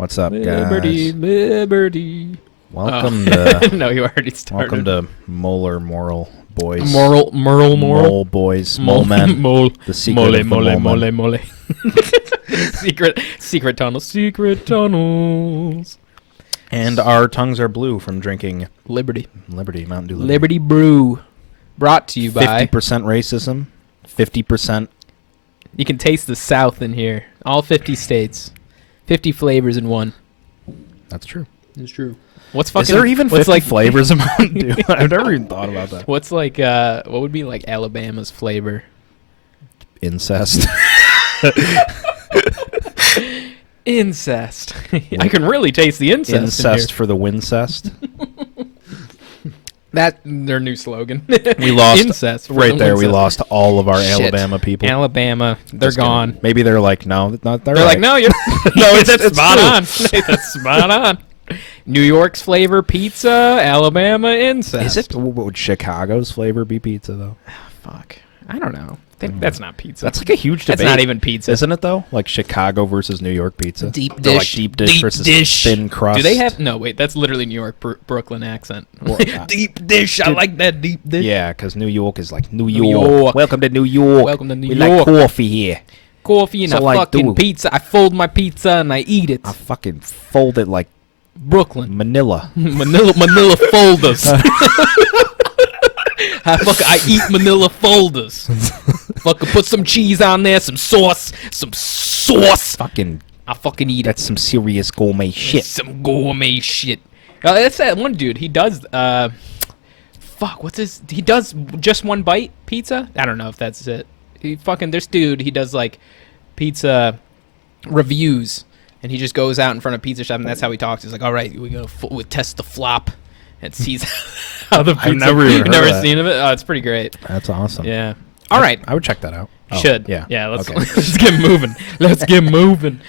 What's up, Liberty, guys? liberty. Welcome to No, you already started. welcome to Moral Boys. Moral Boys, Mole Men. The secret of the mole. secret tunnels. And our tongues are blue from drinking Liberty Mountain Dew. Liberty Brew, brought to you by 50% racism, 50%. You can taste the South in here. All 50 states, 50 flavors in one. That's true. It's true. What's fucking? Is there even 50 like flavors of Mountain Dew? I've never even thought about that. What's like? What would be like Alabama's flavor? Incest. Incest. I can really taste the incest. Incest for the Wincest. That's their new slogan. We lost incest right there. We Wincest. lost all of our Shit. Alabama people. Alabama, they're Just kidding. gone. Maybe they're like, no, not they're They're like, right. no, you're No, that's it's spot true. on. That's spot on. New York's flavor pizza, Alabama incest. Is it? What would Chicago's flavor be pizza though? Fuck. I don't know. That's not pizza. That's like a huge debate. That's not even pizza. Isn't it though? Like Chicago versus New York pizza. Deep They're like dish. deep dish versus thin crust. Do they have? No, wait. That's literally New York, Brooklyn accent. Well, deep dish. I like that deep dish. Yeah, because New York is like New New York. York. Welcome to New York. Welcome to New we York. like coffee here. Coffee and So a like, fucking dude. pizza. I fold my pizza and I eat it. I fucking fold it like Brooklyn. Manila. Manila folders. I eat Manila folders. Fucking put some cheese on there, some sauce. Fucking, I fucking eat it. that's some serious gourmet shit. Some gourmet shit. That's that one dude. He does. Fuck. What's his? He does just one bite pizza. I don't know if that's it. This dude. He does like pizza reviews, and he just goes out in front of pizza shop, and that's how he talks. He's like, "All right, we test the flop." And sees how the pizza. I've never even heard You've never of that. seen of it. Oh, it's pretty great. That's awesome. Yeah. All right. I would check that out. Oh, Should. Yeah. Yeah, let's, Okay. let's get moving. Let's get moving.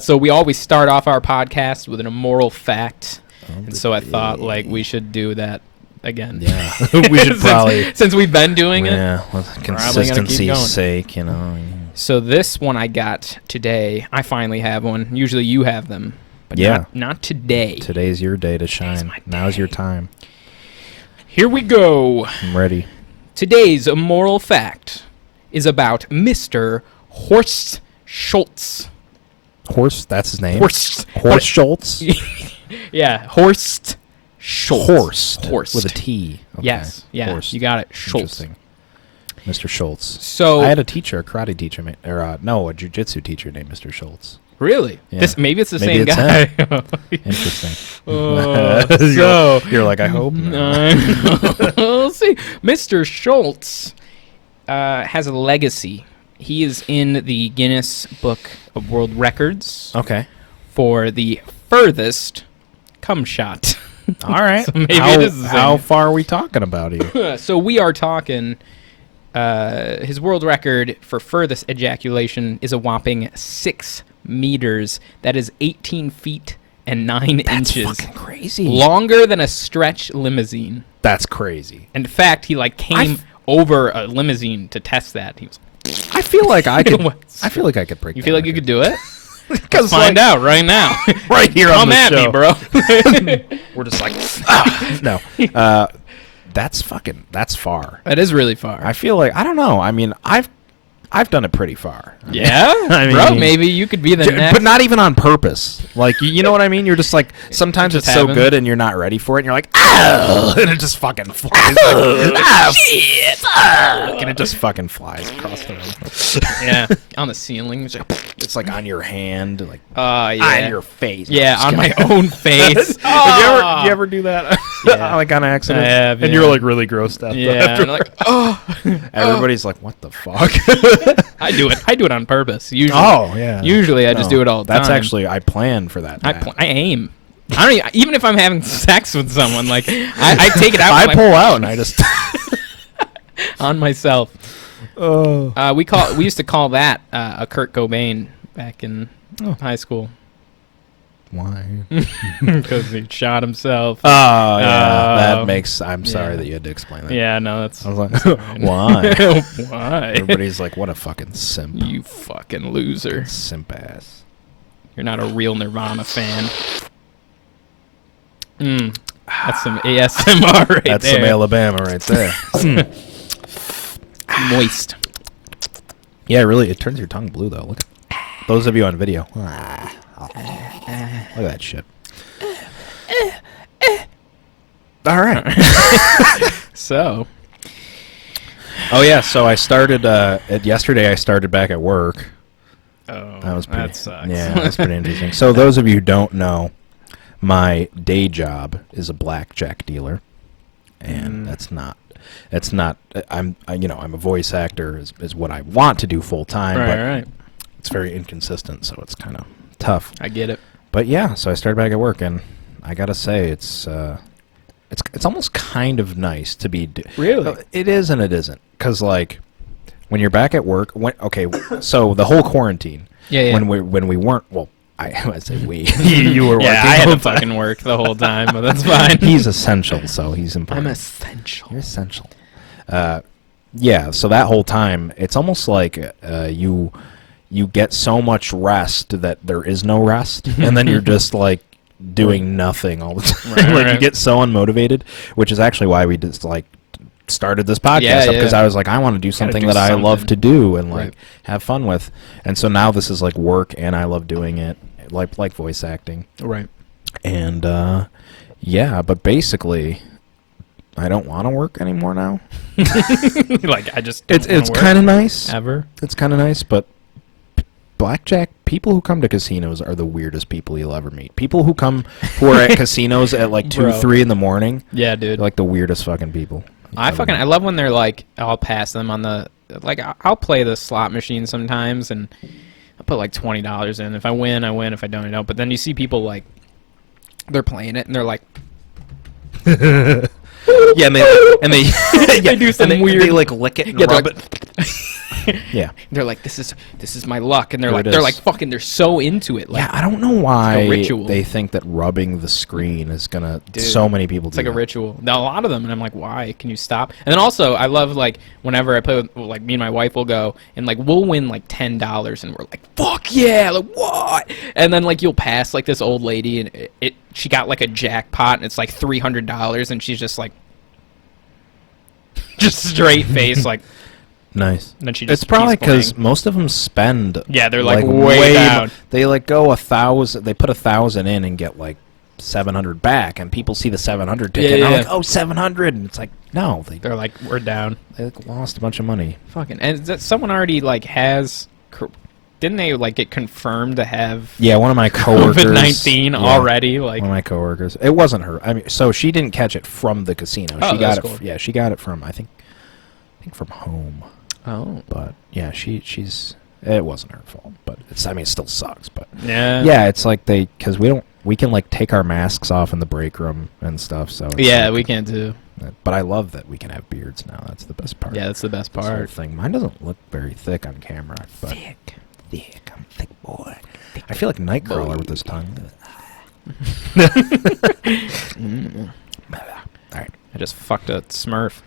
So we always start off our podcast with an immoral fact. And so I thought, like, we should do that again. Yeah. We should probably. Since we've been doing it. Yeah, with gonna keep consistency's going. sake, you know. So this one I got today. I finally have one. Usually you have them. But Yeah. not today. Today's your day to shine. my Now's day. your time. Here we go. I'm ready. Today's immoral fact is about Mr. Horst Schultz. Horse, that's his name. Horst Schultz. Yeah, Horst Schultz. Horst. With a T. Okay. Yes, yeah, Horst. you got it. Schultz. Interesting. Mr. Schultz. So I had a teacher, a karate teacher, a jiu-jitsu techer named Mr. Schultz. really, Yeah. maybe it's the Maybe same it's guy. Interesting. So you're like, I hope. we'll see. Mr. Schultz has a legacy. He is in the Guinness Book of World Records Okay. for the furthest cum shot. All right. So maybe it is the same. How far are we talking about here? So we are talking. His world record for furthest ejaculation is a whopping 6 meters. That is 18 feet and 9 That's inches. fucking crazy. Longer than a stretch limousine. That's crazy. In fact, he came over a limousine to test that. He was. I feel like I could. What? I feel like I could break. You that feel like you record. could do it? Because Find out right now. right here on Come the at show. me, bro. We're just like, no. That's far. That is really far. I feel like I don't know. I mean, I've done it pretty far. Yeah, I bro. mean- Maybe you could be the next. But not even on purpose. Like you know what I mean? You're just like sometimes It just it's so happens. good and you're not ready for it and you're like, oh, and it just fucking flies. Oh, shit. And it just fucking flies across the room. Yeah, on the ceiling. It's like, It's like on your hand, like yeah. on your face. Yeah, I'm on just my kidding. own face. Did you ever do that? Yeah. Like on accident? I have, And yeah. you're like really grossed out. Yeah, and like, oh, Everybody's like, what the fuck? I do it. I do it on purpose. Usually, Oh, yeah. Usually, I just No, do it all the That's time. actually, I plan for that. I aim. I don't even if I'm having sex with someone, like I take it out. I with my- pull out and I just. on myself. Oh. We used to call that a Kurt Cobain back in high school Why? because he shot himself. Oh, yeah. Oh. That makes. I'm sorry Yeah. that you had to explain that. Yeah, no, that's I was like, why? why? Everybody's like, what a fucking simp. You fucking loser. Simp ass. You're not a real Nirvana fan. That's some ASMR right That's there. some Alabama right there. Moist. Yeah, really, it turns your tongue blue though. Look at those of you on video. Look at that shit. All right. So. Oh yeah, so I started yesterday. I started back at work. Oh, That was pretty, that sucks. Yeah, that was pretty interesting. So those of you who don't know, my day job is a blackjack dealer, and that's not. I'm a voice actor is what I want to do full time, but Right. it's very inconsistent, so it's kind of tough. I get it. But yeah, so I started back at work, and I gotta say it's almost kind of nice to be. Really? It is and it isn't, because like when you're back at work. So the whole quarantine. Yeah. When we weren't I say we. you were working. Yeah, I the had whole to time. fucking work the whole time, but that's fine. He's essential, so he's important. I'm essential. You're essential. Yeah, so that whole time, it's almost like you get so much rest that there is no rest, and then you're just like doing nothing all the time. Like you get so unmotivated, which is actually why we just like started this podcast because I was like, I want to do something that I love to do and like have fun with, and so now this is like work, and I love doing it, like voice acting, Right. and yeah, but basically, I don't want to work anymore now. Like I just. It's kind of nice. Ever. It's kind of nice, but blackjack people who come to casinos are the weirdest people you'll ever meet. People who are at casinos at like 2, 3 in the morning. Yeah, dude. They're like the weirdest fucking people. I love when they're like, I'll pass them on the, like, I'll play the slot machine sometimes, and I'll put like $20 in. If I win, I win. If I don't, I don't. But then you see people like, they're playing it, and they're like, yeah, and they they do some weird. They like lick it and rub it. Yeah, they're like, this is my luck, and they're There it like is. fucking, they're so into it. Like, yeah. I don't know why ritual. they think that rubbing the screen is gonna. So many people. It's like a ritual. Now, a lot of them, and I'm like, why? Can you stop? And then also, I love like whenever I play with, like, me and my wife will go and like we'll win like $10, and we're like, fuck yeah, like what? And then like you'll pass like this old lady, and she got like a jackpot, and it's like $300, and she's just like, just straight face, like. Nice. And then she just it's probably keeps playing. because most of them spend. Yeah, they're like way down. They like go 1,000. They put 1,000 in and get like 700 back, and people see the 700 ticket. And they're like, oh, 700, and it's like, no, they're like, we're down. They like, lost a bunch of money. Fucking, and someone already like has. Didn't they like get confirmed to have? Yeah, one of my coworkers. COVID-19 already. Like one of my coworkers. It wasn't her. I mean, so she didn't catch it from the casino. Oh, She got it. cool. Yeah, she got it from I think from home. Oh, But yeah, she's. It wasn't her fault, but it still sucks. But yeah, it's like because we can like take our masks off in the break room and stuff. So it's yeah, like, we can too. But I love that we can have beards now. That's the best part. Yeah, that's the best This whole part. thing. Mine doesn't look very thick on camera, but thick. I'm a thick boy. I feel like Nightcrawler with his tongue. All right. I just fucked a Smurf.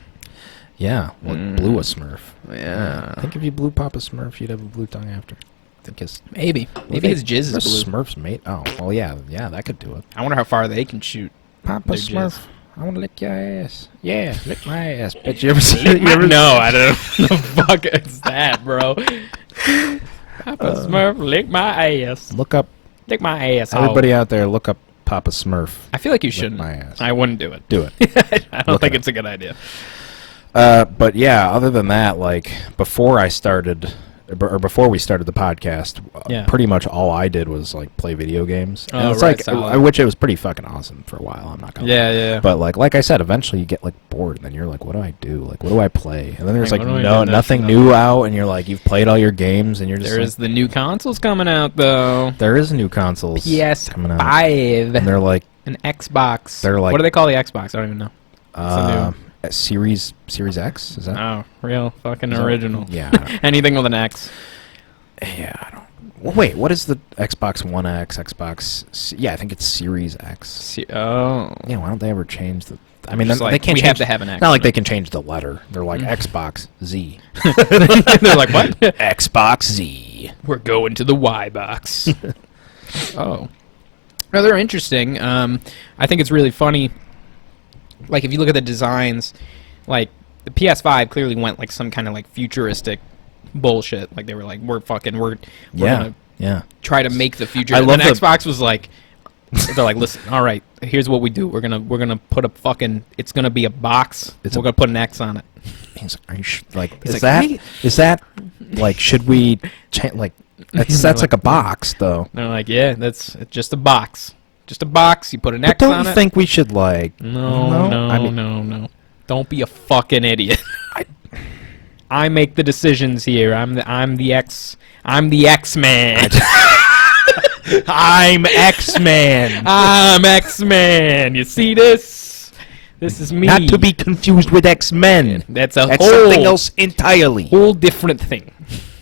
Yeah, blew a Smurf. Yeah. I think if you blew Papa Smurf, you'd have a blue tongue after. I think Maybe his jizz is blue. Smurf's mate. Oh, well, yeah, that could do it. I wonder how far they can shoot. Papa Their Smurf, jizz. I want to lick your ass. Yeah, lick my ass. Bet you ever see No, I don't know. The fuck is that, bro? Papa Smurf, lick my ass. Look up. Lick my ass. Everybody out there, look up Papa Smurf. I feel like you Lick shouldn't. my ass. I wouldn't do it. Do it. I don't Look think it it's a good idea. But yeah, other than that, like before we started the podcast, pretty much all I did was like play video games. And Oh, it's right, like, solid. which it was pretty fucking awesome for a while. I'm not gonna. Yeah, lie. yeah. But like I said, eventually you get like bored, and then you're like, what do I do? Like, what do I play? And then there's Like, like what do I do nothing next? new out, and you're like, you've played all your games, and you're just. There like, is the new consoles coming out though. There is new consoles coming out, PS5 and they're like an Xbox. They're like- what do they call the Xbox? I don't even know. Series X. Is that? Oh, real fucking is that- original. Yeah. I don't- Anything with an X. Yeah, I don't. Well, wait, what is the Xbox One X? Yeah, I think it's Series X. Oh. Yeah, why don't they ever change the? I mean, Just they like, can't. we change, have to have an X. Not like they can change the letter. They're like Xbox Z. They're like, what? Xbox Z. We're going to the Y box. Oh. No, they're interesting. I think it's really funny. Like, if you look at the designs, like, the PS5 clearly went, like, some kind of, like, futuristic bullshit. Like, they were like, we're Yeah. gonna try to make the future. I And love then the- Xbox was like, they're like, listen, all right, here's what we do. We're gonna put a fucking, it's gonna be a box. We're gonna put an X on it. He's like, are you like, He's is like, that, like, should we, like, that's They're like a box, though. And they're like, yeah, it's just a box. Just a box. You put an But X don't on you it. think we should, like, No, I mean, no. Don't be a fucking idiot. I make the decisions here. I'm the X-Man. I'm X-Man. I'm X-Man. You see this? This is me. Not to be confused with X-Men. That's a That's whole, something else entirely. whole different thing.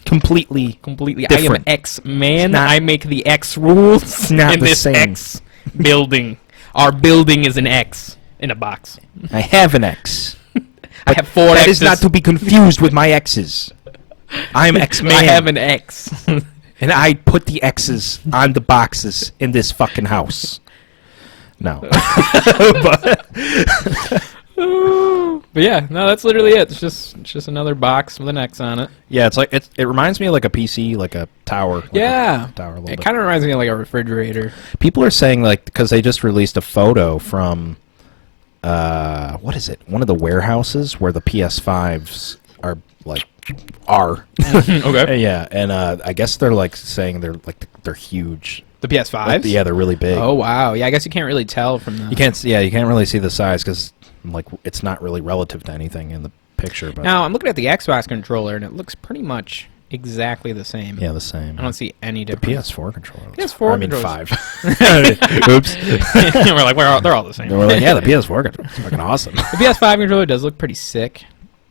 Completely. Completely. I am Different. X-Man. Not- I make the X rules not in the this same. X building. Our building is an X in a box. I have an X. I have four That X's. is not to be confused with my X's. I'm X-Man. I have an X. And I put the X's on the boxes in this fucking house. No. But But yeah, no, that's literally it. It's just another box with an X on it. yeah, it's like it reminds me of like a PC, like a tower. Like Yeah, a tower a little it bit. kind of reminds me of like a refrigerator. People are saying like because they just released a photo from what is it? One of the warehouses where the PS5s are like are. Okay. Yeah, and I guess they're like saying they're huge. The PS5s. Yeah, they're really big. Oh wow. Yeah, I guess you can't really tell from the. You can't. Yeah, you can't really see the size because like it's not really relative to anything in the picture. But Now I'm looking at the Xbox controller and it looks pretty much exactly the same. yeah, the same. I don't see any The difference. PS4 controller. PS4 I mean, controllers. 5. Oops. We're like, they're all the same. They were like, yeah, the PS4 controller is fucking awesome. The PS5 controller does look pretty sick.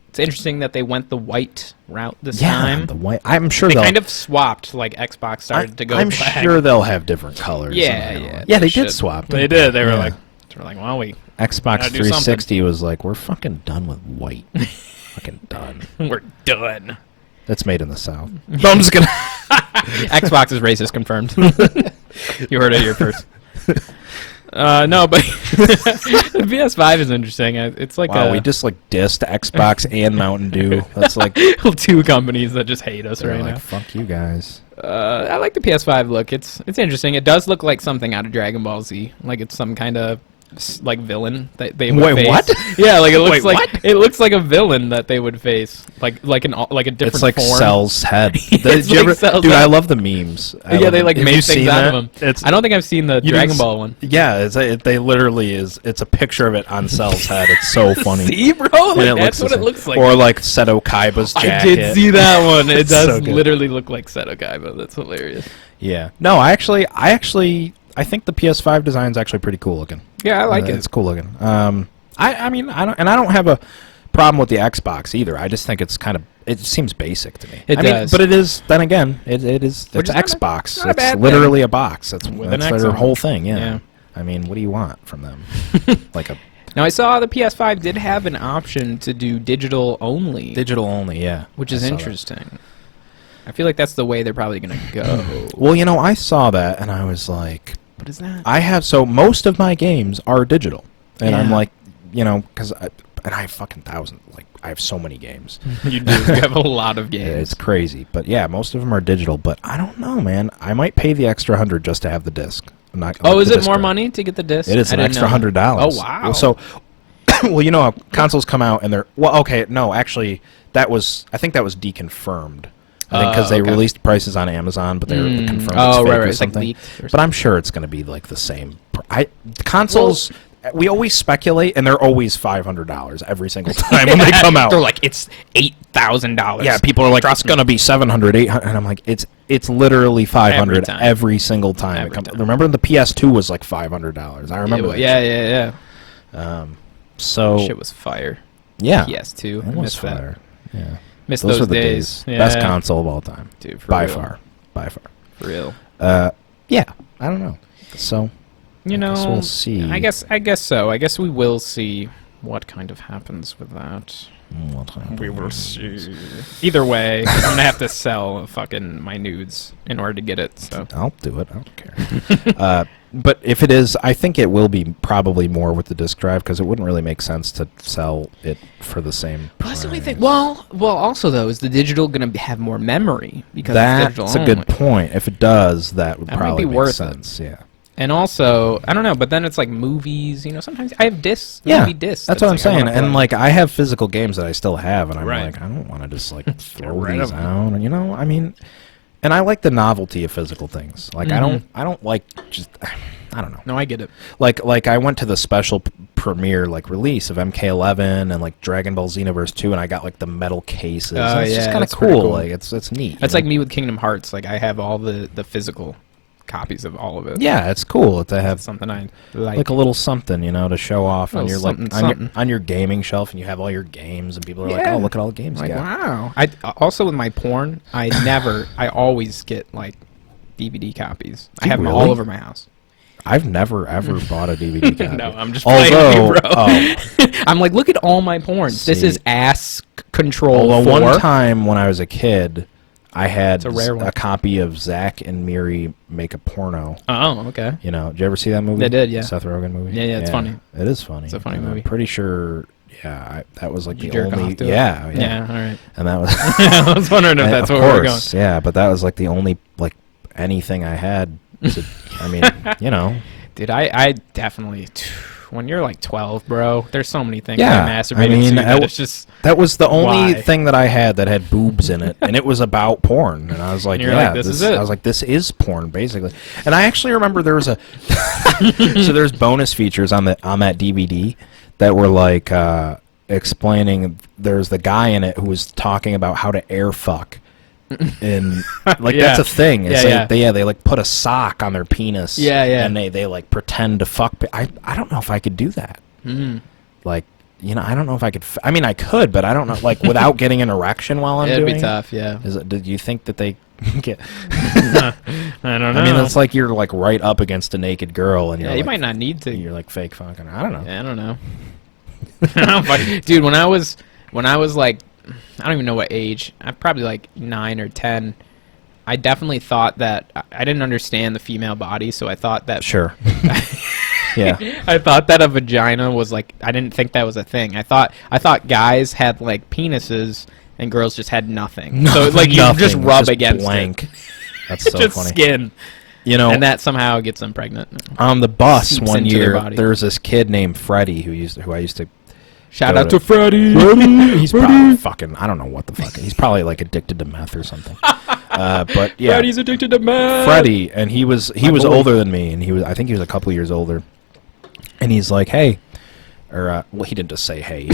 It's interesting that they went the white route this Yeah, time. the white. I'm sure They they'll. kind of swapped, like Xbox started to go I'm black. sure they'll have different colors. Yeah, and yeah. yeah, they should. did swap. They didn't did. They were Yeah. like, well, we Xbox gotta do 360 was like, we're fucking done with white. Fucking done. we're done. That's made in the South. No, I'm just gonna. Xbox is racist confirmed. You heard it here first. No, but the PS5 is interesting. It's like Wow, we just like dissed Xbox and Mountain Dew. That's like two companies that just hate us they're right like, now. fuck you guys. I like the PS5 look. It's interesting. It does look like something out of Dragon Ball Z. Like it's some kind of like villain that they would Wait, face. what? Yeah, like it looks Wait, like what? it looks like a villain that they would face. Like a different It's like form. Cell's head. It's Did you like ever, Cell's dude, head. I love the memes. I Yeah, love they them. like Have made you things seen out that? of them. It's, I don't think I've seen the you Dragon didn't Ball one. Yeah, they literally is. It's a picture of it on Cell's head. It's so funny. See, bro? And Like, it that's looks what the it same. looks like. Or like Seto Kaiba's jacket. I did see that one. It It's does so good. literally look like Seto Kaiba. That's hilarious. Yeah. No, I think the PS5 design is actually pretty cool looking. Yeah, I like It's it. cool looking. I mean, I don't have a problem with the Xbox either. I just think it's kind of it seems basic to me. It I mean, does. but it is. Then again, it is. Which It's is Xbox. not a It's bad literally a box. That's With an that's X their on it. whole thing. Yeah. Yeah. I mean, what do you want from them? Like a Now I saw the PS5 did have an option to do digital only, digital only. Yeah. which I is saw that. interesting. I feel like that's the way they're probably gonna go. Well, I saw that and I was like, What is that? I have so most of my games are digital, and I'm Yeah. like, because I have fucking thousands. Like I have so many games. You do. You have a lot of Yeah, games. it's crazy. But yeah, most of them are digital. But I don't know, man. I might pay the extra $100 just to have the disc. I'm not. Oh, like is the it disc more drive. money to get the disc? It is I an didn't extra know that. $100. Oh wow. Well, so, well, how consoles come out and they're okay. No, actually, I think that was deconfirmed. I think because they okay. released prices on Amazon, but they were confirmed it's Oh, fake right, or right. It's like something. leaked or But I'm sure it's going to be like the same. Consoles. We always speculate, and they're always $500 every single time when they come out. They're like, it's $8,000. Yeah, people are like, it's gonna be 700, 800, and I'm like, it's literally 500 time. every single time. Every it comes. time. Remember the PS2 was like $500. I remember. that Yeah. shit. So Shit was fire. yeah, PS2. it I was missed that. fire. Yeah, Missed those those were the days. days. Yeah. Best console of all time, Dude, for by real. far. For real. Yeah, I don't know. So You I guess know, we'll see. I guess so. I guess we will see what kind of happens with that. What happens? We will see. Either way, I'm gonna have to sell fucking my nudes in order to get it. So I'll do it. I don't care. But if it is, I think it will be probably more with the disk drive because it wouldn't really make sense to sell it for the same Well, that's the only price. thing. Well, also though, is the digital gonna have more memory because it's digital That's a good only. point. If it does, that would That might probably be make worth it. sense. Yeah. And also, I don't know, but then it's like movies. You know, sometimes I have discs. Yeah, movie discs. that's what I'm like, I saying. wanna And play. like, I have physical games that I still have, and I'm Right. like, I don't want to just like throw rid these of 'em. out. And you know, I mean, and I like the novelty of physical things. Like, I don't like just, I don't know. No, I get it. Like I went to the special premiere like release of MK11 and like Dragon Ball Xenoverse 2, and I got like the metal cases. Oh, and it's just yeah, kind of that's pretty cool. cool. Like it's neat. That's you like know? me with Kingdom Hearts. Like I have all the physical copies of all of it. Yeah, it's cool to have That's something I like a little something, you know, to show off on Little your like something, on your, something. on your gaming shelf, and you have all your games, and people are like, Yeah. "Oh, look at all the games like you got." wow. I also with my porn, I always get like DVD copies. I Do you have them really? all over my house. I've never ever bought a DVD copy. No, I'm just playing with you, bro. Oh, I'm like, look at all my porns. This See. is ass control. although 4. one time when I was a kid, I had It's a rare one. a copy of Zack and Miri Make a Porno. Oh, okay. You know, did you ever see that movie? I did, yeah. Seth Rogen movie. Yeah, it's funny. It is funny. It's a funny And movie. I'm pretty sure. Yeah, that was like Did you the jerk only. off to it? Yeah, Yeah, all right. And that was. I was wondering if that's of where we're going. course, yeah, but that was like the only like anything I had. To, I mean, you know. Dude, I definitely. When you're like 12, bro, there's so many things Yeah, I I masturbated mean, to that it's just. That was the only Why? thing that I had that had boobs in it, and it was about porn. And I was like, And you're "Yeah, like, this is it." I was like, "This is porn, basically." And I actually remember there was a so there's bonus features on that DVD that were like explaining. There's the guy in it who was talking about how to air fuck. And like Yeah. that's a thing. It's Yeah, like, they like put a sock on their penis. Yeah, yeah. And they like pretend to fuck. I don't know if I could do that. Mm. Like, you know, I don't know if I could. I mean, I could, but I don't know. Like, without getting an erection while I'm It'd doing be it? tough, yeah. Did you think that they get? I don't know. I mean, it's like you're like right up against a naked girl, and you're yeah, you like, might not need to. you're like fake fucking. I don't know. Yeah, I don't know. I don't fuck- Dude, when I was like, I don't even know what age. I'm probably like 9 or 10. I definitely thought that I didn't understand the female body, so I thought that Sure. Yeah. I thought that a vagina was like, I didn't think that was a thing. I thought guys had like penises and girls just had nothing. So like you Nothing. just It's rub just against blank. it. That's It's so just funny. skin, You know, and that somehow gets them pregnant. on the bus seeps one into their year, body. there was this kid named Freddie who I used to. Shout Go out to- to Freddie. He's probably fucking. I don't know what the fuck. He's probably like addicted to meth or something. But yeah, Freddie's addicted to meth. Freddie, and he was My boy. older than me, and I think he was a couple years older, and he's like, hey, or well, he didn't just say hey.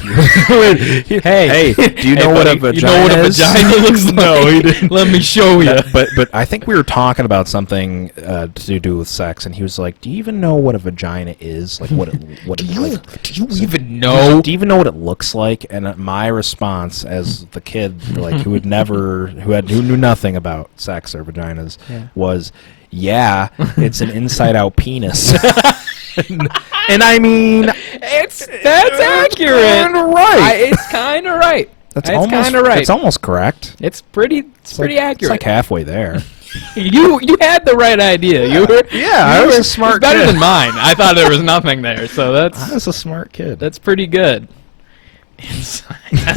Hey, do you know what a buddy, vagina you know what a is? vagina looks like? No, he didn't. Let me show you. But I think we were talking about something to do with sex, and he was like, do you even know what a vagina is? Like what Do like, you even know? do you even know what it looks like? And my response, as the kid, like who knew nothing about sex or vaginas, Yeah. was, "Yeah, it's an inside-out penis." and I mean, That's accurate. kinda right. It's kind of right. That's It's almost kind of right. It's almost correct. It's pretty It's accurate. like halfway there. You had the right idea. You were Yeah, you I was were- a smart it's better kid. than mine. I thought there was nothing there, so I that's was a smart kid. pretty good.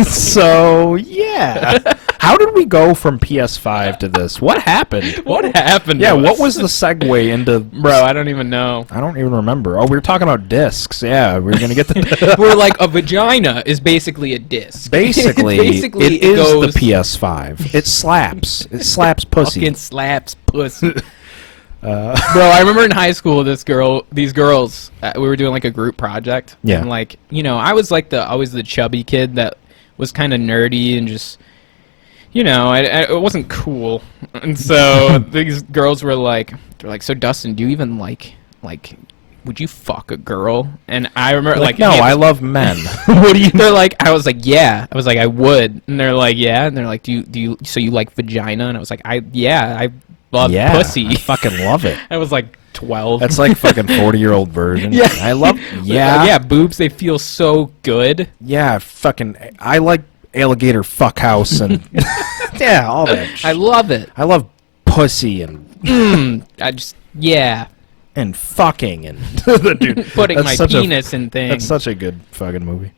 So yeah, how did we go from PS5 to this? What happened? What happened? Yeah, to what us? was the segue into? Bro, I don't even know. I don't even remember. Oh, we were talking about discs. Yeah, we were gonna get the. We're like a vagina is basically a disc. Basically, it is goes the PS5. It slaps. It slaps pussy. fucking slaps pussy. Bro, I remember in high school, these girls, we were doing like a group project. Yeah. And like, you know, I was like always the chubby kid that was kind of nerdy and just, you know, it wasn't cool. And so these girls were like, they're like, so Dustin, do you even like, would you fuck a girl? And I remember like, no, hey, I love men. what do you? They're like, I was like, yeah. I was like, I would. And they're like, yeah. And they're like, do you? So you like vagina? And I was like, I love yeah, pussy. I fucking love it. I was like 12. That's like fucking 40-year-old version. Yeah. I love. Yeah. Yeah, boobs. They feel so good. Yeah. Fucking. I like alligator fuck house and yeah, all that. I love it. I love pussy and Yeah. and fucking and dude. Putting that's my such a- penis in things. That's such a good fucking movie.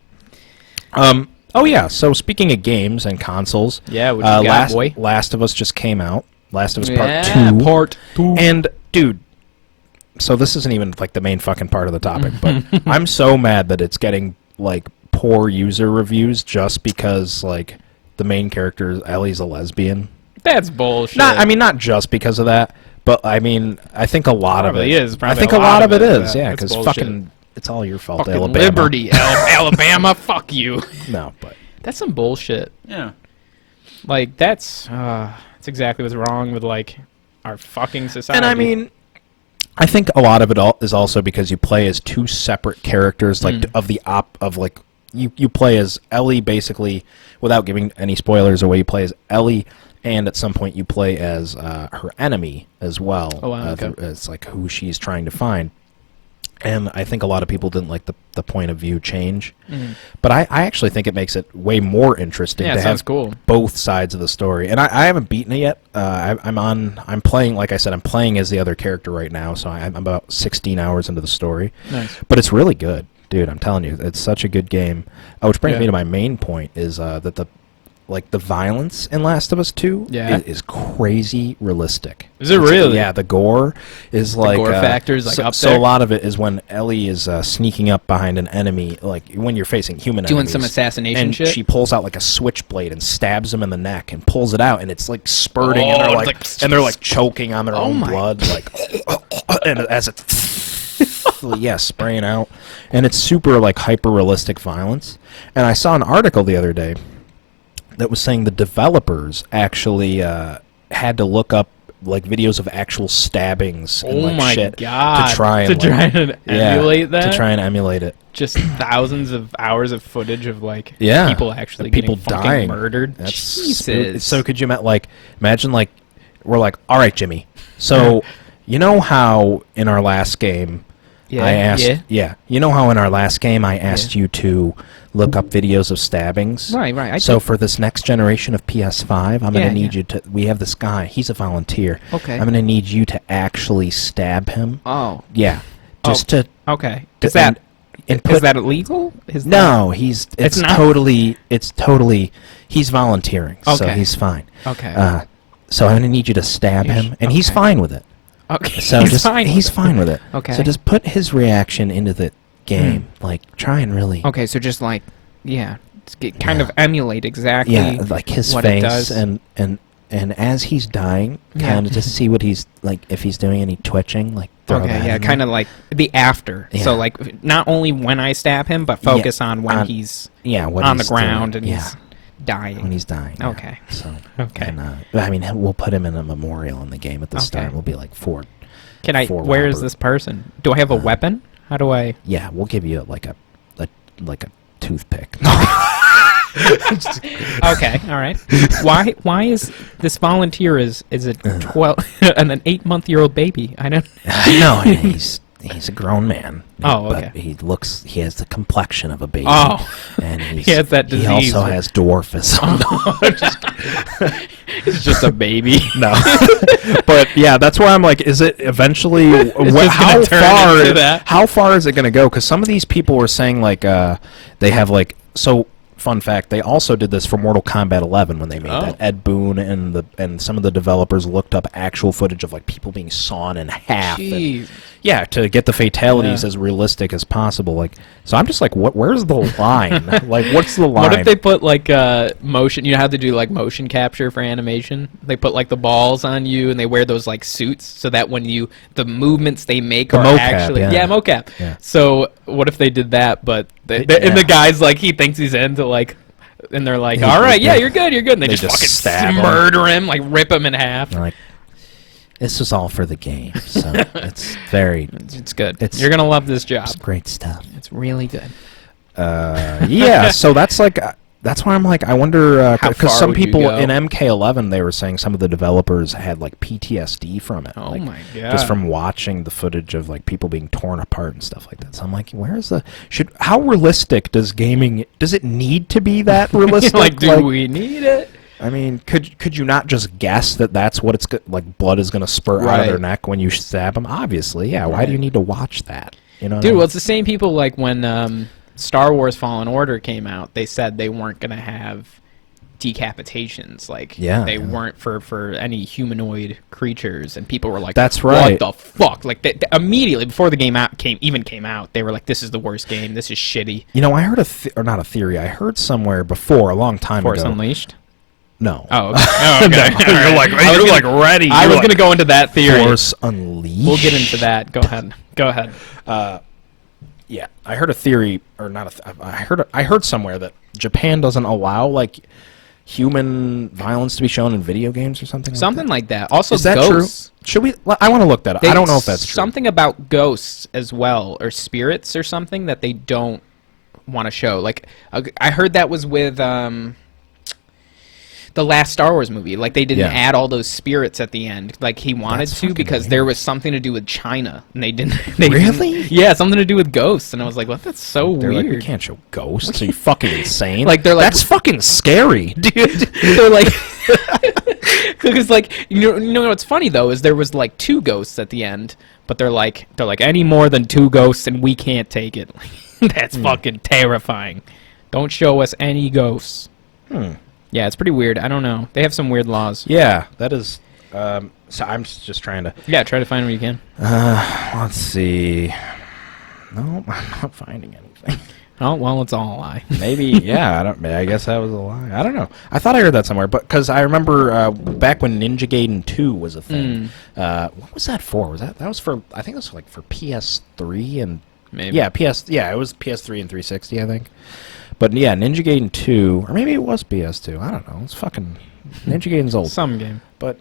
Oh yeah. So speaking of games and consoles, Yeah, what you got, boy? Last of Us just came out. Last of Us Yeah, Part 2. Part 2. And dude, so this isn't even like the main fucking part of the topic, but I'm so mad that it's getting like poor user reviews just because like the main character Ellie's a lesbian. That's bullshit. Not just because of that, but I mean, I think a lot of it Probably is. I think a lot of it is, yeah, That's because bullshit. fucking it's all your fault, Fucking Alabama. Liberty, Alabama. Fuck you. No, but That's some bullshit. Yeah. Like that's exactly what's wrong with like our fucking society. and I mean, I think a lot of it is also because you play as two separate characters, like you play as Ellie basically, without giving any spoilers away. You play as Ellie, and at some point you play as her enemy as well. Oh, wow, okay. It's like who she's trying to find. And I think a lot of people didn't like the point of view change. But I actually think it makes it way more interesting Yeah, to it sounds have cool. both sides of the story. And I haven't beaten it yet. I'm playing, like I said, I'm playing as the other character right now, so I'm about 16 hours into the story. Nice. But it's really good. Dude, I'm telling you, it's such a good game. Which brings Yeah. me to my main point, is that the violence in Last of Us 2 is crazy realistic. Is it really? Yeah, the gore is like... gore factor is, like, so, up so there? a lot of it is when Ellie is sneaking up behind an enemy, like when you're facing human Doing enemies. some assassination and shit? she pulls out like a switchblade and stabs him in the neck and pulls it out, and it's like spurting, and Oh, they're it's like, and they're like choking on their Oh own my- blood, like, and as it's yeah, spraying out, and it's super like hyper realistic violence. And I saw an article the other day that was saying the developers actually had to look up like videos of actual stabbings and Oh like my shit God. to try and emulate that. to try and emulate it. Just thousands of hours of footage of like Yeah. people actually People getting fucking dying. murdered. That's Jesus. So could you imagine like we're like, all right, Jimmy. So you know how in our last game I asked, you know how in our last game I asked you to look up videos of stabbings. Right. I So for this next generation of PS5, I'm going Yeah, to need you to. We have this guy. He's a volunteer. Okay. I'm going to need you to actually stab him. Oh. Yeah. Just to. Okay. to- Is that and is that illegal? Is No, he's. It's not? totally. It's totally. He's volunteering, so Okay. he's fine. Okay. So I'm going to need you to stab him, and he's okay. fine with it. Okay. So he's just fine. he's fine with it. Okay. So just put his reaction into the game. Like try and really. Okay, so just like kind Yeah. of emulate exactly. Yeah, like his what it face does. and as he's dying, Yeah. kind of just see what he's like, if he's doing any twitching, like throw Okay, that yeah, in kind there. of like the after. So Yeah. like not only when I stab him, but focus on when he's yeah, what on the he's doing. ground and yeah, he's dying. when he's dying. yeah. Okay. So Okay. and, I mean, we'll put him in a memorial in the game at the Okay. start. We'll be like for Can I? for Where is Robert. this person? Do I have a weapon? How do I? yeah, we'll give you like a toothpick. Okay, all right. Why is this volunteer is a 12 and an 8-month-old baby? I don't. No, he's a grown man. Oh, but okay. he has the complexion of a baby. Oh. And He has that He disease. also has dwarfism. It's just a baby. No, but yeah, that's where I'm like, is it eventually? just gonna How turn far? into that. How far is it going to go? Because some of these people were saying like, they have like so. Fun fact: they also did this for Mortal Kombat 11 when they made that. Ed Boon and some of the developers looked up actual footage of like people being sawn in half. and- Jeez. yeah, to get the fatalities Yeah. as realistic as possible. Like, so I'm just like, where's the line? Like, what's the line? What if they put like motion? You know how to do like motion capture for animation? They put like the balls on you, and they wear those like suits so that when the movements they make The are mocap, actually yeah. mocap. Yeah. So what if they did that? But and the Yeah. guy's like he thinks he's into like, and they're like, He- all right, yeah, they- you're good, and they just fucking stab him. murder him, like rip him in half. They're like, this was all for the game. So it's very, It's good. It's- You're gonna love this job. it's great stuff. It's really good. Yeah, so that's like That's why I'm like, I wonder, How because far some would you people go? in MK11, they were saying some of the developers had like PTSD from it. Oh like, my god! just from watching the footage of like people being torn apart and stuff like that. So I'm like, where's the how realistic does gaming? Does it need to be that realistic? like, do we need it? I mean, could you not just guess that that's what it's like? Blood is going to spurt out of their Right. neck when you stab them. Obviously, yeah. Why do you Right. need to watch that? You know, what I Dude, mean? well, it's the same people like when Star Wars Fallen Order came out. They said they weren't going to have decapitations. Like, Yeah, they yeah. weren't for any humanoid creatures. And people were like, That's right. What the fuck? Like, they immediately, before the game came out, they were like, this is the worst game. This is shitty. You know, I heard or not a theory. I heard somewhere before a long time Force ago. Unleashed? No. Oh, okay. Oh, okay. You're like I was you're gonna- like ready. I You're was like, going to go into that theory. Force Unleashed. We'll get into that. Go ahead. Go ahead. Yeah, I heard a theory, or not. I heard somewhere that Japan doesn't allow like human violence to be shown in video games or something. Something like like that. Also, that. Is that ghosts. true? Should we? I want to look that up. I don't know if that's true. Something about ghosts as well, or spirits or something that they don't want to show. Like, I heard that was with the last Star Wars movie. Like, they didn't Yeah. add all those spirits at the end. Like, he wanted That's to fucking because weird. there was something to do with China, and they didn't. They Really? Didn't, yeah, something to do with ghosts, and I was like, "What? That's so They're like, we weird." can't show ghosts. Are you fucking insane? Like, they're like- that's fucking scary, dude. They're like, because like you know what's funny though is there was like 2 ghosts at the end, but they're like any more than 2 ghosts and we can't take it. That's fucking terrifying. Don't show us any ghosts. Yeah, it's pretty weird. I don't know. They have some weird laws. Yeah, that is. So I'm just trying to. Yeah, try to find what you can. Let's see. No, I'm not finding anything. Oh well, it's all a lie. Maybe, yeah. I guess that was a lie. I don't know. I thought I heard that somewhere, but because I remember back when Ninja Gaiden 2 was a thing. What was that for? Was that was for? I think it was like for PS3 and Maybe. yeah, it was PS3 and 360, I think. But yeah, Ninja Gaiden 2, or maybe it was PS2. I don't know. It's fucking Ninja Gaiden's old. Some game. But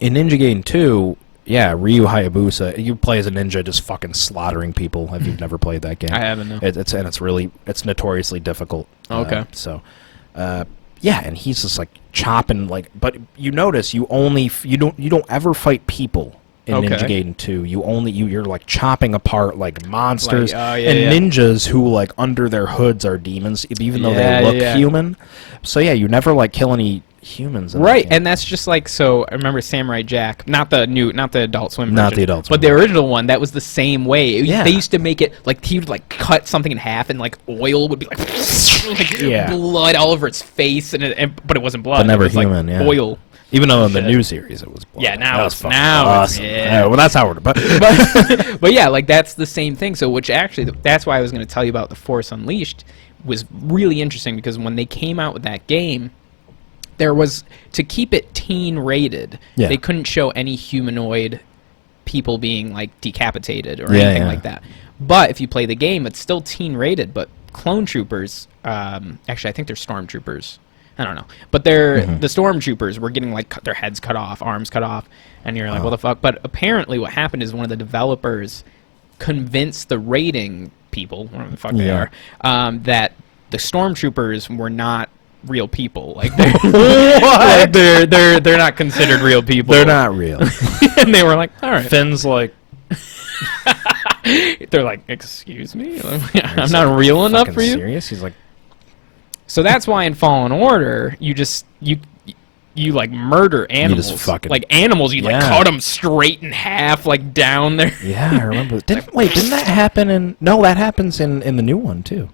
in Ninja Gaiden 2, yeah, Ryu Hayabusa, you play as a ninja just fucking slaughtering people if you've never played that game. I haven't, no. It's notoriously difficult. Okay. Yeah, and he's just like chopping like, but you notice you don't ever fight people in Okay. Ninja Gaiden 2. You're like chopping apart like monsters Like, oh, yeah, and yeah. ninjas who like under their hoods are demons even though Yeah, they look yeah. human. So yeah, you never like kill any humans in that Right, game. and that's just like, so I remember Samurai Jack, not the Adult Swim version, Not the Adult Swim but the original one. That was the same way. Yeah. They used to make it like he would like cut something in half, and like oil would be like, Yeah. blood all over its face, but it wasn't blood. But never it was, like, human, yeah. oil. Even though in the Shit. new series it was blood. Yeah, now That was it's- fucking now it's- awesome. yeah. Well, that's how we're. But But yeah, like that's the same thing. So which actually, that's why I was going to tell you about the Force Unleashed was really interesting, because when they came out with that game, there was, to keep it teen rated, Yeah. they couldn't show any humanoid people being like decapitated or Yeah, anything yeah. like that. But if you play the game, it's still teen rated. But clone troopers, actually, I think they're stormtroopers. I don't know, but they're Mm-hmm. the stormtroopers were getting like their heads cut off, arms cut off, and you're like, what the fuck? But apparently, what happened is one of the developers convinced the rating people, whatever the fuck they Yeah. are, that the stormtroopers were not real people. Like they're not considered real people. they're not real. And they were like, all right. Finn's like, They're like, excuse me, I'm not real enough fucking for you. serious? He's like, So that's why in Fallen Order, you like murder animals. fucking- like animals, you like Yeah. cut them straight in half, like down there. yeah, I remember. Didn't that happen in? No, that happens in the new one too.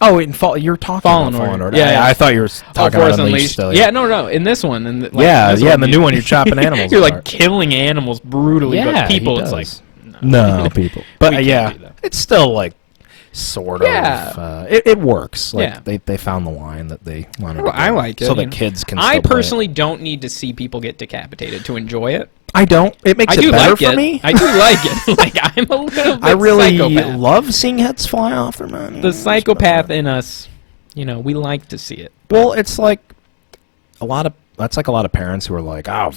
Oh, you're talking Fallen about Fallen Order. Order. Yeah, yeah. I thought you were talking Force about Unleashed. Unleashed. Still, Yeah, no. In this one, in in the new one, you're chopping animals. You're like apart. killing animals brutally, Yeah, but people, he it's like does. No, people. But We can't yeah, do that. it's still like sort of. Yeah. It works. Like Yeah. they found the line that they wanted. Well, to I go, like it. so you the know. kids can. I still play it. personally don't need to see people get decapitated to enjoy it. I don't. It makes I it do better like for it. me. I do like it. Like I'm a little bit I really psychopath. love seeing heads fly off their money. The psychopath in us, we like to see it. Well, it's like that's like a lot of parents who are like, "Oh,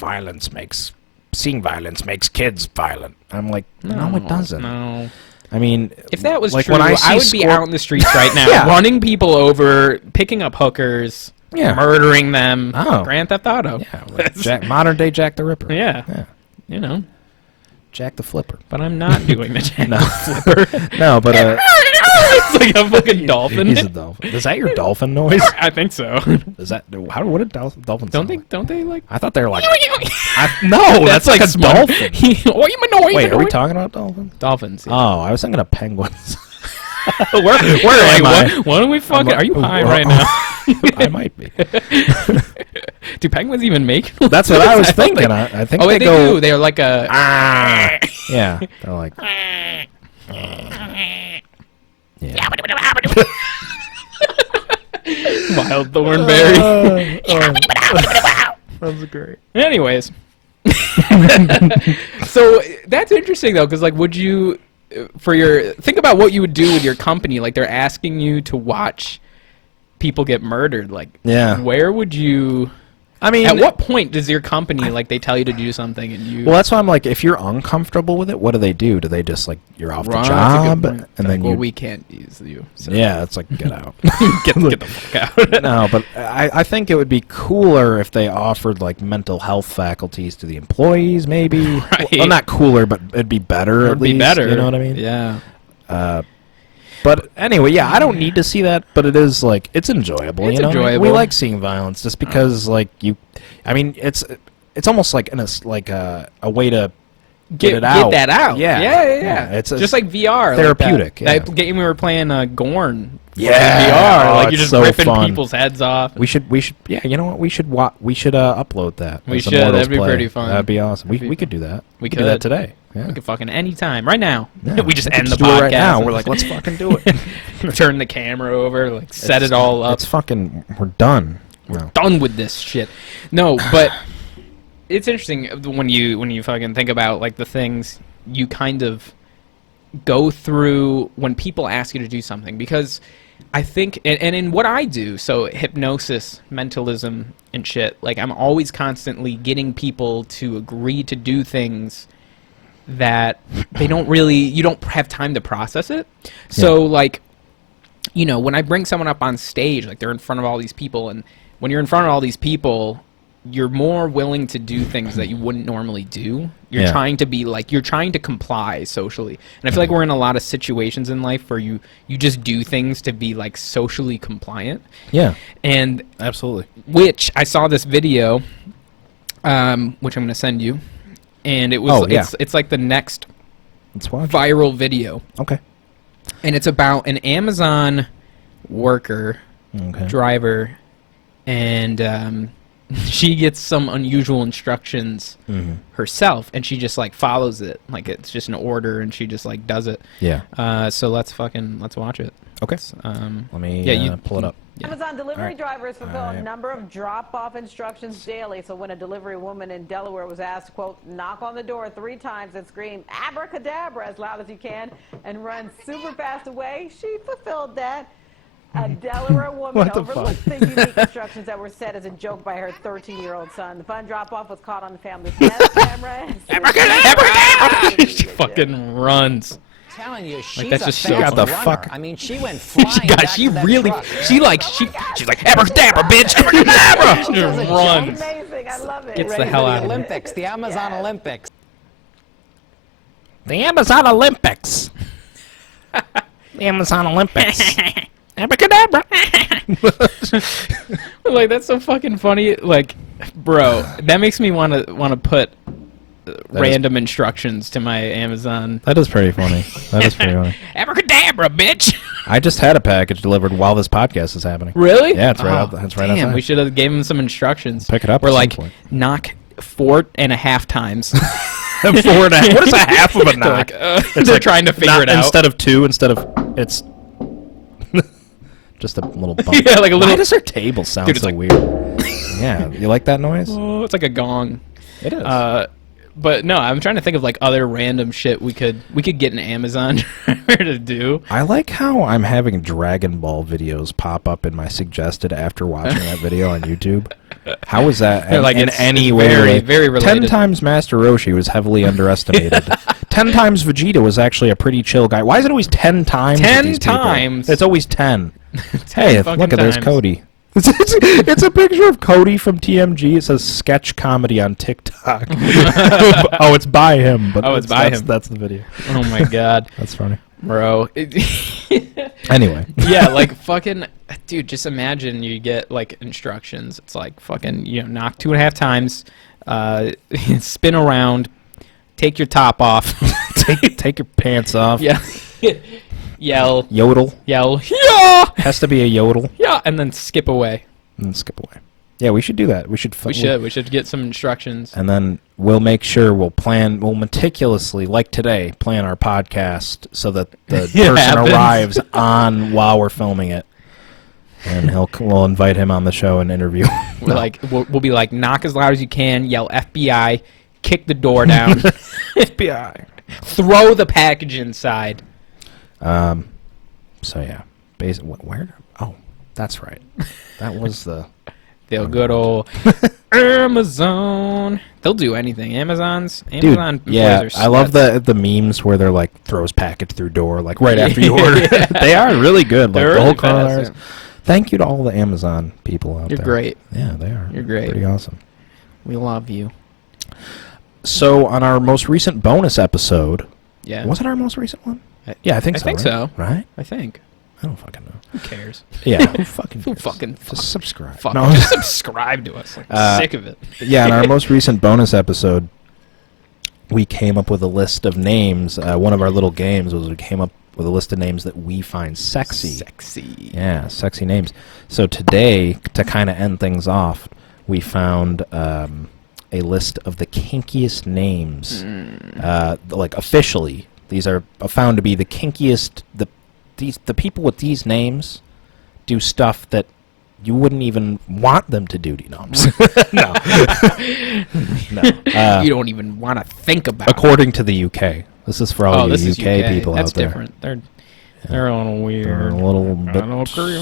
seeing violence makes kids violent." I'm like, no, it doesn't. No. I mean, If that was like true, when I I would see be out in the streets right now, Yeah. running people over, picking up hookers, Yeah. murdering them. Oh. Grand Theft Auto. Yeah, like modern day Jack the Ripper. Yeah. Yeah. You know. Jack the Flipper. But I'm not doing the Jack No. the Flipper. No, but It's like a fucking dolphin. he's a dolphin. Is that your dolphin noise? I think so. Is that what did dolphins Don't sound they? like? Don't they like? I thought they were like. No, that's like a smart. dolphin. Wait, Wait, are we talking about dolphins? Dolphins. Yeah. Oh, I was thinking of penguins. where am I? Why don't we fucking? Are you high right now? I might be. Do penguins even make? That's what I was don't thinking. I think Oh, they they go. do. They're like a. Yeah, they're like. Yeah. Wild thornberry. That's great. Anyways, so that's interesting though, because like, would you, think about what you would do with your company? Like, they're asking you to watch people get murdered. Like, Yeah. where would you? I mean, At what point does your company like they tell you to do something and you? well, that's why I'm like, if you're uncomfortable with it, what do they do? Do they just like you're off the Well, that's a good job, point. and Like, then well, you? we can't use you. So Yeah, it's like get out. get the fuck out. No, but I think it would be cooler if they offered like mental health faculties to the employees, maybe. Right. Well, not cooler, but it'd be better. It at would be least, better. You know what I mean? Yeah. But anyway, yeah, I don't need to see that, but it is like it's enjoyable. It's you know, enjoyable. We like seeing violence just because, like I mean, it's almost like a way to get it out. Get that out. Yeah, Yeah. It's just like VR. therapeutic, Like yeah. that game we were playing, Gorn. Yeah. VR. Oh, Like it's you're just so ripping fun. people's heads off. we should. Yeah, you know what? We should upload that. We as should. Immortals That'd be Play. pretty fun. That'd be awesome. We could do that. We could do that could. today. Yeah. We could fucking anytime, right now. Yeah, we just could end the do it podcast right now. and We're like, let's fucking do it. turn the camera over, like set it all up. It's fucking. We're done. No. Done with this shit. No, but it's interesting when you fucking think about like the things you kind of go through when people ask you to do something, because I think and in what I do, so hypnosis, mentalism and shit, like I'm always constantly getting people to agree to do things that you don't have time to process it. So like, you know, when I bring someone up on stage, like they're in front of all these people, and when you're in front of all these people, you're more willing to do things that you wouldn't normally do. You're trying to comply socially. And I feel like we're in a lot of situations in life where you just do things to be like socially compliant. Yeah. And Absolutely. which I saw this video, which I'm going to send you, and it was it's like the next Let's watch. viral video, Okay. and it's about an Amazon worker, Okay. driver, and she gets some unusual instructions herself, and she just like follows it, like it's just an order, and she just like does it. Yeah. So let's watch it. Okay. Let me pull it up. Yeah. Amazon delivery All right. drivers fulfill All a right. number of drop-off instructions daily. So when a delivery woman in Delaware was asked to, quote, knock on the door 3 times and scream abracadabra as loud as you can and run super fast away, she fulfilled that. A Delaware woman What the overlooked fuck? the unique instructions that were set as a joke by her 13-year-old son. The fun drop-off was caught on the family's camera. She fucking runs. Telling you, she's that's a just so fast funny. runner. Fuck. I mean, she went flying. She's like abracadabra, bitch, abracadabra. She just runs. Amazing. I love it. Gets the Ready hell for out of here. Olympics, the Amazon Olympics. The Amazon Olympics. The Amazon Olympics. Abracadabra. Like that's so fucking funny. Like, bro, that makes me want to put random instructions to my Amazon. That is pretty funny. That is pretty funny. Abracadabra, bitch. I just had a package delivered while this podcast is happening. Really? Yeah, it's right out. It's right Damn, outside. we should have gave him some instructions. Pick it up We're at some like, point. knock 4.5 times. 4.5. What is a half of a They're knock? like, they're trying to figure it out. Instead of 2, it's just a little bump. Yeah, like a little. Why does her table sound Dude, it's so like- weird? Yeah, you like that noise? Oh, it's like a gong. It is. But no, I'm trying to think of like other random shit we could get an Amazon driver to do. I like how I'm having Dragon Ball videos pop up in my suggested after watching that video on YouTube. How is that Like, in it's any very, way related? very related. 10 times Master Roshi was heavily underestimated. 10 times Vegeta was actually a pretty chill guy. Why is it always 10 times? 10 with these people? times? It's always 10. 10 Hey, fucking look at there's times. Cody. It's a picture of Cody from TMG. It says sketch comedy on TikTok. Oh, it's by him. But Oh, it's by that's, him. That's the video. Oh my god, That's funny. bro. Anyway. Yeah, like fucking, dude. Just imagine you get like instructions. It's like fucking, knock 2.5 times, spin around, take your top off, take your pants off. yeah, yell, Yodel. yeah, Has to be a yodel. yeah, and then skip away. And skip away. Yeah, we should do that. We should. We should get some instructions. And then we'll make sure we'll meticulously, like today, plan our podcast so that the person happens. arrives on while we're filming it, and we'll invite him on the show and interview. We're like, we'll be like, knock as loud as you can, yell FBI, kick the door down, FBI. throw the package inside. So yeah, where? Oh, that's right. That was the. The good old Amazon. They'll do anything. Amazon Dude, employees yeah, are I love sluts. the memes where they're like throws package through door like right after you order. It. They are really good. Like They're the whole really fast, coronavirus. yeah. Thank you to all the Amazon people out You're there. great. Yeah, they are. You're great. Pretty awesome. We love you. So on our most recent bonus episode, Yeah. was it our most recent one? I- Yeah, I think I so. think right? so. Right? I think. I don't fucking know. Who cares? Yeah, who fucking Who cares? fucking Just subscribe. fuck? No. Just subscribe to us. Like, I'm sick of it. Yeah, in our most recent bonus episode, we came up with a list of names. One of our little games was we came up with a list of names that we find sexy. Sexy. Yeah, sexy names. So today, to kind of end things off, we found a list of the kinkiest names. Like officially, these are found to be the kinkiest. The people with these names do stuff that you wouldn't even want them to do. No, I'm just- no. No. You don't even want to think about it. According to the UK, this is for all you this is UK people That's out there. different. They're a little weird. They're a little I bit. don't agree.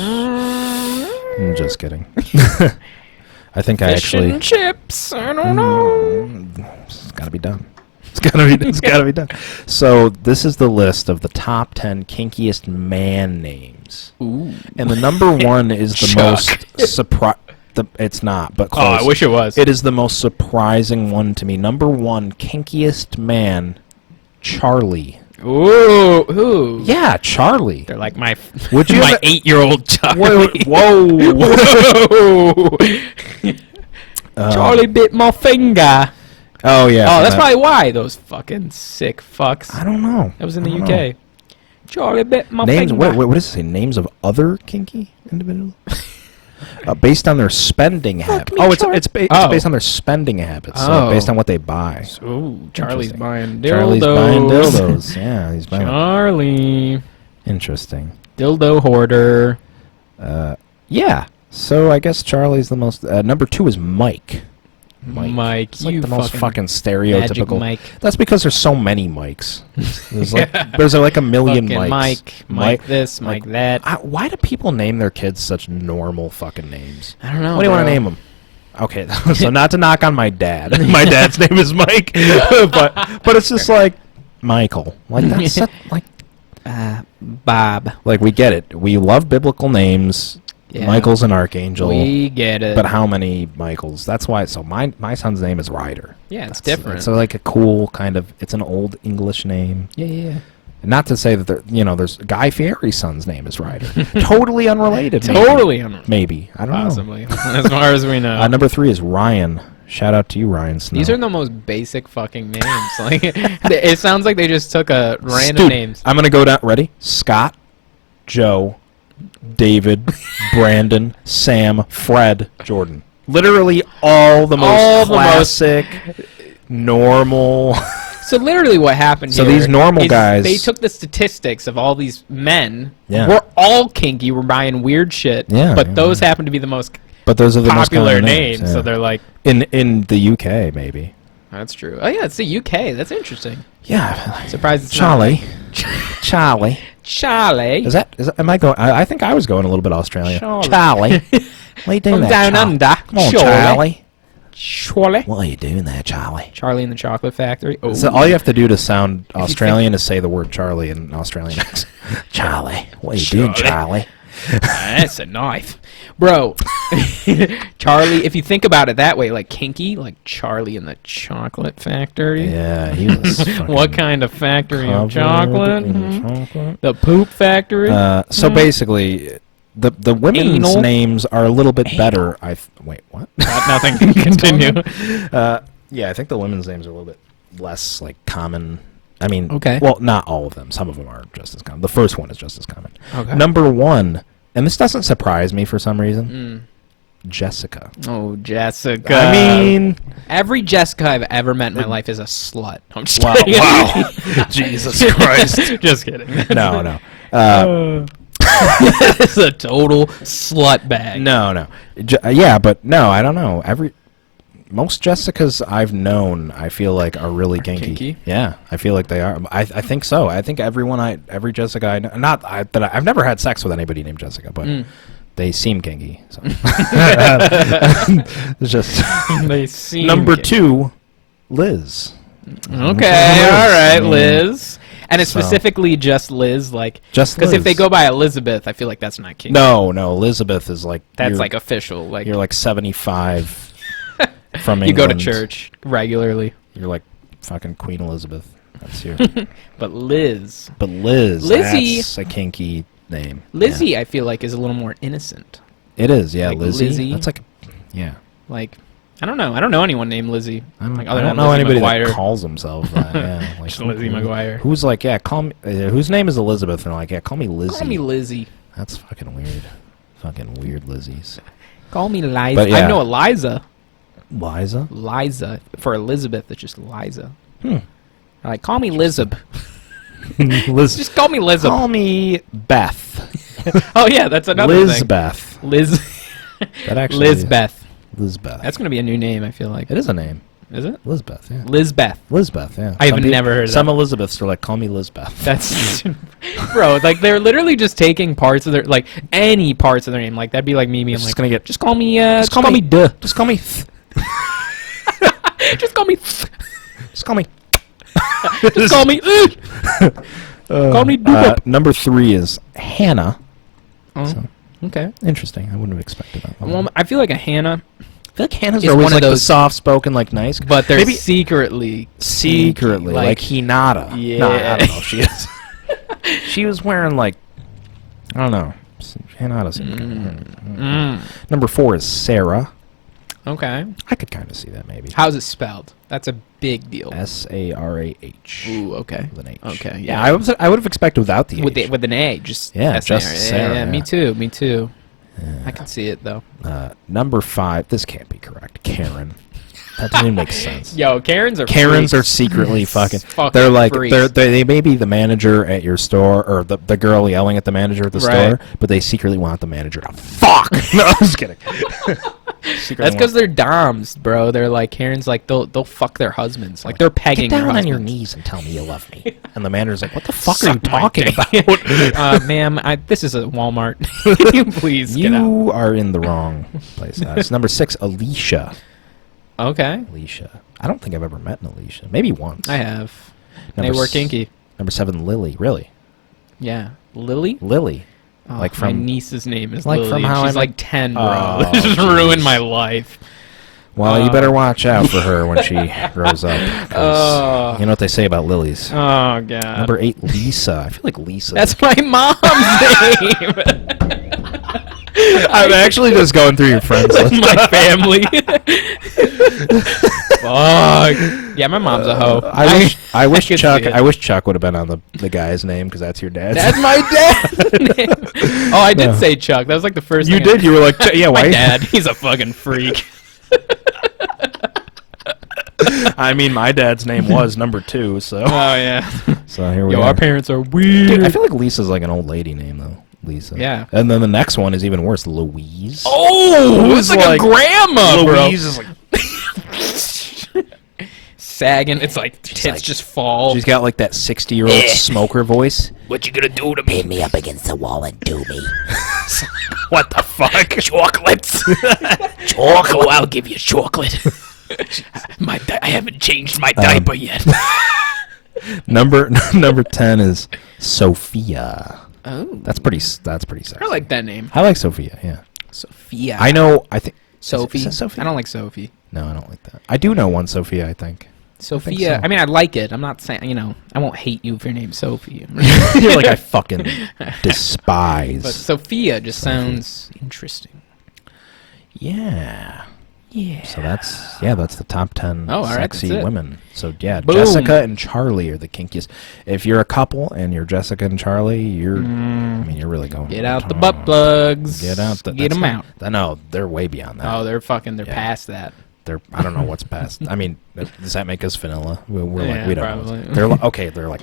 I'm just kidding. I think I Fish actually. and chips. I don't know. It's got to be done. It's got to be done. So this is the list of the top 10 kinkiest man names, Ooh. and the number one is the Chuck. most surprise. It's not, but Oh, close. I wish it was. It is the most surprising one to me. Number one, kinkiest man, Charlie. Ooh. Yeah, Charlie. They're like my Would you my have 8-year-old Charlie. Whoa. Whoa. Charlie bit my finger. Oh yeah. Oh, that's probably why those fucking sick fucks. I don't know. That was in I the don't UK. know. Charlie bit my Names. finger. What does it say? Names of other kinky individuals. Based on their spending habits. me, Oh, it's Charlie. it's based on their spending habits. So Oh. based on what they buy. Ooh, Charlie's Interesting. buying dildos. Charlie's buying dildos. Yeah, he's buying. Charlie, Interesting. dildo hoarder. Yeah. So I guess Charlie's the most. Number two is Mike. Mike, It's like you the most fucking magic stereotypical. Mike. That's because there's so many Mikes. There's like a million Fucking Mikes. Mike this, Mike that. Why do people name their kids such normal fucking names? I don't know. What do you want to bro. name them? Okay, so not to knock on my dad. My dad's name is Mike, but it's just like Michael. Like that's like Bob. we get it. We love biblical names. Yeah. Michael's an archangel. We get it. But how many Michaels? That's why. So my son's name is Ryder. Yeah, it's That's- different. So like a cool kind of. It's an old English name. yeah. Not to say that there's Guy Fieri's son's name is Ryder. Totally unrelated. maybe. Totally unrelated. Maybe. I don't know. Possibly. As far as we know. Number 3 is Ryan. Shout out to you, Ryan Snow. These are the most basic fucking names. Like, it sounds like they just took a random Dude, names. I'm gonna go down. Ready? Scott, Joe, David, Brandon, Sam, Fred, Jordan. Literally all the most All the most- classic, normal. So literally, what happened? So here these normal is guys- they took the statistics of all these men. Yeah. We're all kinky. We're buying weird shit. Yeah, But yeah, those yeah. happen to be the most But those are the most popular common names. yeah. So they're like, in the UK maybe. that's true. Oh yeah, it's the UK. That's interesting. Yeah. Surprised it's Charlie. not Charlie. Charlie. Is that? Am I going? I think I was going a little bit Australian. Charlie. What are you doing From there, down Charlie? under. Come on, Charlie. Charlie. Charlie. What are you doing there, Charlie? Charlie in the Chocolate Factory. Oh. So all you have to do to sound Australian is say the word Charlie in Australian accent. Charlie. What are you doing, Charlie? That's a knife. Bro, Charlie, if you think about it that way, like kinky, like Charlie in the Chocolate Factory. Yeah, he was fucking What kind of factory of covered chocolate? in Mhm. chocolate. The Poop Factory? So basically, the women's Anal. names are a little bit better. Wait, what? Nothing. Continue. Yeah, I think the women's names are a little bit less like common. I mean, Okay. well, not all of them. Some of them are just as common. The first one is just as common. Okay. Number one, and this doesn't surprise me for some reason. Jessica. Oh, Jessica. I mean, every Jessica I've ever met in my life is a slut. I'm just wow, kidding. wow. Jesus Christ. Just kidding. No. It's a total slut bag. No. Yeah, but no, I don't know. Most Jessicas I've known, I feel like are really kinky. Yeah, I feel like they are. I think so. I think every Jessica I know, I've never had sex with anybody named Jessica, but they seem kinky. So. It's just They seem number kinky. 2, Liz. Okay, all right, Mm. Liz. And it's So- specifically just Liz, like Just because if they Liz. go by Elizabeth, I feel like that's not kinky. No, Elizabeth is like that's you're, like official. Like you're like 75 from you go to England. church regularly. You're like fucking Queen Elizabeth. That's you. But Liz, But Liz, Lizzie- that's a kinky name. Lizzie, Yeah. I feel like is a little more innocent. It is, yeah, Like Lizzie. Lizzie. That's like, yeah. Like I don't know. I don't know anyone named Lizzie. I don't, like, I other don't than know Lizzie anybody McGuire. that calls themselves that. Yeah, like Just Lizzie McGuire. Who's like, yeah, call me. Whose name is Elizabeth? And they're like, yeah, call me Lizzie. Call me Lizzie. That's fucking weird. Fucking weird Lizzies. Call me Liza. But, yeah. I know Eliza. Liza. Liza. For Elizabeth, it's just Liza. Hmm. Like, call me Lizab. Liz. Just call me Lizab. Call me Beth. Oh, yeah, that's another thing. Lizbeth. Liz. That actually. Lizbeth. Lizbeth. That's going to be a new name, I feel like. It is a name. Is it? Lizbeth. Yeah. Lizbeth. Lizbeth. Yeah. I have Some people- never heard of Some that. Elizabeths are like, call me Lizbeth. That's bro. Like they're literally just taking parts of their like any parts of their name. Like that'd be like me being It's like, just gonna get. just call me. Just call me. Duh. Just call me. Just call me. Just call me. Just call me. Call me. Number 3 is Hannah. Oh, So, okay. interesting. I wouldn't have expected that. Well, I feel like a Hannah, I feel like Hannah's is always one of like the those- soft-spoken, like nice. but they're Maybe secretly secretly like Hinata. Yeah. No, I don't know if she is. She was wearing like, I don't know. Hinata seemed Number 4 is Sarah. Okay. I could kind of see that maybe. How's it spelled? That's a big deal. Sarah. Ooh, okay. With an H. Okay, Yeah, yeah. I would have expected without the With H. with an A, just Yeah, S-A-R. just Sarah, Yeah, me yeah. too. Me too. I can see it though. Number 5. This can't be correct. Karen. That doesn't even make sense. Yo, Karens are Karens are freaks. secretly fucking. Fucking They're like freaks. they may be the manager at your store or the girl yelling at the manager at the Right. store, but they secretly want the manager to fuck. No, I'm just kidding. That's because they're doms, bro. They're like Karen's like they'll fuck their husbands. Like they're pegging get down their on your husbands. knees and tell me you love me. And the manager's like, "What the fuck are you Suck my talking dick. about? Ma'am, this is a Walmart. Can you please get out? You are in the wrong place." It's number 6, Alicia. Okay, Alicia. I don't think I've ever met an Alicia. Maybe once. I have. Number They were s- kinky. Number 7, Lily. Really? Yeah, Lily. Lily. Oh, Like my from- niece's name is like Lily. from How I She's Met- like 10, bro. Oh, this just jeez. ruined my life. Well, you better watch out for her when she grows up. 'cause Oh. you know what they say about lilies. Oh god. Number 8, Lisa. I feel like Lisa. That's my mom's name. I'm actually just going through your friends Like list. my family. Fuck. Yeah, my mom's a hoe. I wish could Chuck. see it. I wish Chuck would have been on the guy's name because that's your dad's. That's my dad's name. Oh, I did No. say Chuck. That was like the first You thing I- did. You were like, yeah. My Why? dad, he's a fucking freak. I mean, my dad's name was number 2. So, Oh, yeah. so here we Yo, are. our parents are weird. Dude, I feel like Lisa's like an old lady name though. Lisa. Yeah. And then the next one is even worse. Louise. Oh, it's like a grandma, Louise is like. bro. Sagging. It's like tits like- just fall. She's got like that 60-year-old smoker voice. What you gonna do to me? Pin me up against the wall and do me. What the fuck? Chocolates. Chocolate. Oh, I'll give you chocolate. I haven't changed my diaper yet. Number 10 is Sophia. Oh, That's pretty sexy. I like that name. I like Sophia. Yeah. Sophia. I know. I think Sophie. Is it Sophie? I don't like Sophie. No, I don't like that. I do know one Sophia. I think. Sophia. so. I mean, I like it. I'm not saying, I won't hate you if your name's Sophie. You're like I fucking despise. But Sophia just sounds interesting. Yeah. Yeah. So that's the top 10 Oh, all right, sexy that's it. women. So yeah, Boom. Jessica and Charlie are the kinkiest. If you're a couple and you're Jessica and Charlie, you're you're really going. Get out the butt plugs. Get out Get them out. No, they're way beyond that. Oh, they're past that. I don't know what's past. I mean, does that make us vanilla? We're Yeah, like we don't. probably. Know. They're okay. They're like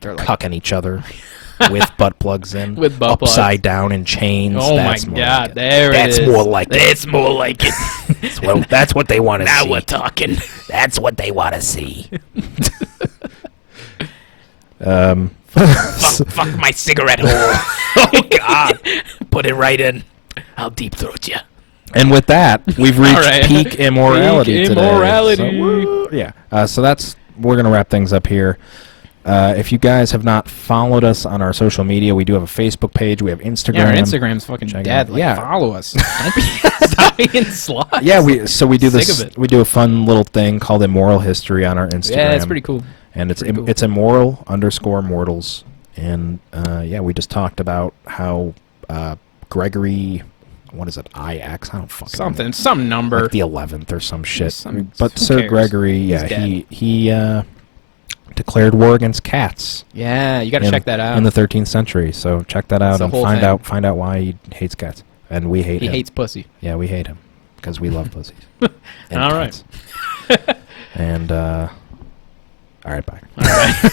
cucking each other with butt plugs in, With butt plugs. upside down in chains. Oh That's my more God, like it. there That's it is. more like it. It's more like it. Well, that's what they want to Now see. we're talking. That's what they want to see. Fuck my cigarette hole. Oh God. Put it right in. I'll deep throat you. And with that, we've reached right. peak immorality Peak today. immorality. So, woo, yeah. So we're gonna wrap things up here. If you guys have not followed us on our social media, we do have a Facebook page. We have Instagram. Yeah, our Instagram's fucking Check it dead. out. Like, Yeah. follow us. Don't be dying sluts. Yeah, we do Sick this. of it. We do a fun little thing called Immoral History on our Instagram. Yeah, it's pretty cool. And it's Pretty cool. it's immoral_mortals. And yeah, we just talked about how Gregory, what is it? IX? I don't fucking know. Something, some number. Like the 11th or some shit. But who Sir cares? Gregory, He's yeah, dead. he declared war against cats. Yeah, you got to check that out. In the 13th century. So check that out It's a and whole find thing. out why he hates cats. And we hate he him. hates pussy. Yeah, we hate him because we love pussies. All right. And all right, bye. All right.